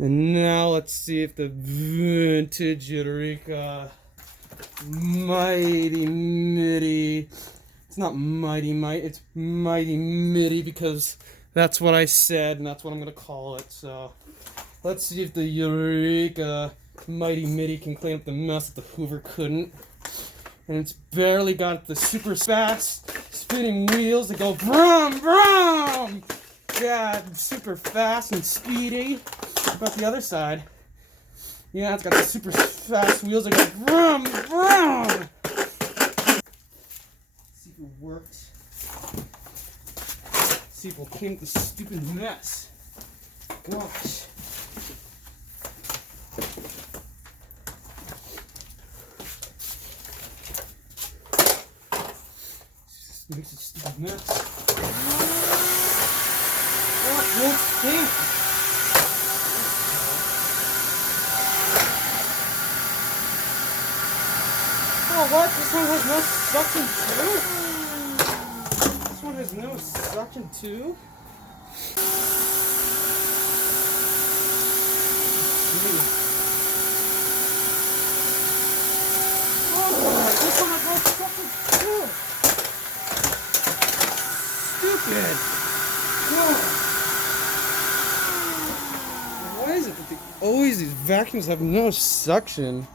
And now let's see if the vintage Eureka Mighty Mite. It's not Mighty Mite, it's Mighty Mite because that's what I said and that's what I'm going to call it. So let's see if the Eureka Mighty Mite can clean up the mess that the Hoover couldn't. And it's barely got the super fast spinning wheels that go vroom, vroom! Yeah, it's super fast and speedy. But the other side, yeah, it's got the super fast wheels that go vroom, vroom! Let's see if it works. Let's see if we'll clean up the stupid mess. Gosh. Makes a stupid mess. Oh, won't stand. Oh, what? This one has no suction too? This one has no suction too? Oh, this one has no suction too! Stupid! Why is it that always these vacuums have no suction?